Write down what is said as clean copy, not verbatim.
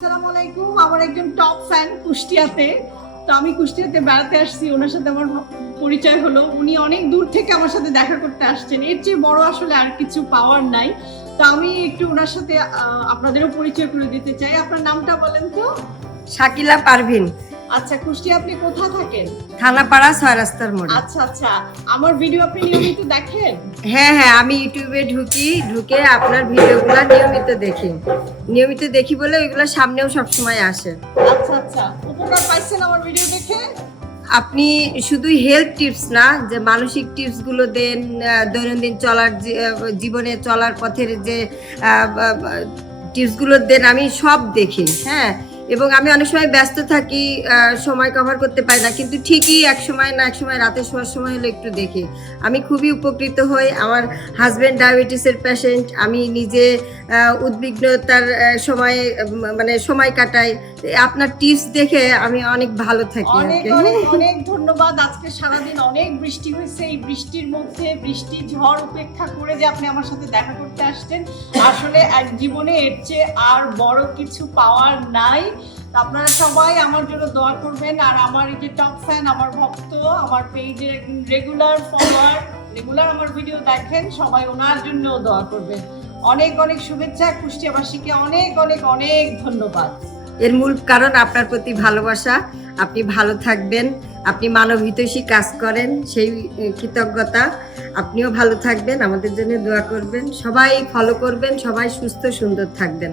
আসসালামু আলাইকুম। আমার একজন টপ ফ্যান কুষ্টিয়াতে। তো আমি কুষ্টিয়াতে বেড়াতে আসছি, ওনার সাথে আমার পরিচয় হলো। উনি অনেক দূর থেকে আমার সাথে দেখা করতে আসছেন, এর চেয়ে বড় আসলে আর কিছু পাওয়ার নাই। তো আমি একটু ওনার সাথে আপনাদেরও পরিচয় করে দিতে চাই। আপনার নামটা বলেন তো? শাকিলা পারভিন। আচ্ছা, কুষ্টিয়া আপনি কোথায় থাকেন? থানাপাড়া ৬ রাস্তার মোড়ে। আচ্ছা আচ্ছা, আমার ভিডিও আপনি নিয়মিত দেখেন? হ্যাঁ, আমি ইউটিউবে ঢুকে আপনার ভিডিওগুলো নিয়মিত দেখি বলে ওইগুলো সামনেও সবসময় আসে। আচ্ছা আচ্ছা, উপকার পাইছেন আমার ভিডিও দেখে? আপনি শুধু হেলথ টিপস না, যে মানসিক টিপসগুলো দেন, দৈনন্দিন জীবনে চলার পথের যে টিপসগুলো দেন, আমি সব দেখি। হ্যাঁ, এবং আমি অনেক সময় ব্যস্ত থাকি, সময় কভার করতে পারি না, কিন্তু ঠিকই এক সময় রাতে শোয়ার সময় হলে একটু দেখি। আমি খুবই উপকৃত হই। আমার হাজব্যান্ড ডায়াবেটিসের পেশেন্ট, আমি নিজে উদ্বিগ্নতার সময় কাটাই। আপনার টিপস দেখে আমি অনেক ভালো থাকি। অনেক অনেক অনেক ধন্যবাদ। আজকে সারাদিন অনেক বৃষ্টি হয়েছে, এই বৃষ্টির মধ্যে বৃষ্টি ঝড় উপেক্ষা করে যে আপনি আমার সাথে দেখা করতে আসছেন, আসলে এক জীবনে এর চেয়ে আর বড় কিছু পাওয়ার নাই। আপনারা সবাই আমার জন্য দোয়া করবেন। আর আমার এই যে টপ ফ্যান, আমার ভক্ত, আমার পেজের একদম রেগুলার ফলোয়ার, রেগুলার আমার ভিডিও দেখেন, সবাই ওনার জন্যও দোয়া করবেন। অনেক অনেক শুভেচ্ছা। কুষ্টিয়াবাসীকে অনেক অনেক অনেক ধন্যবাদ। এর মূল কারণ আপনার প্রতি ভালোবাসা। আপনি ভালো থাকবেন, আপনি মানবহিতৈষী কাজ করেন, সেই কৃতজ্ঞতা। আপনিও ভালো থাকবেন, আমাদের জন্য দোয়া করবেন, সবাই ফলো করবেন, সবাই সুস্থ সুন্দর থাকবেন।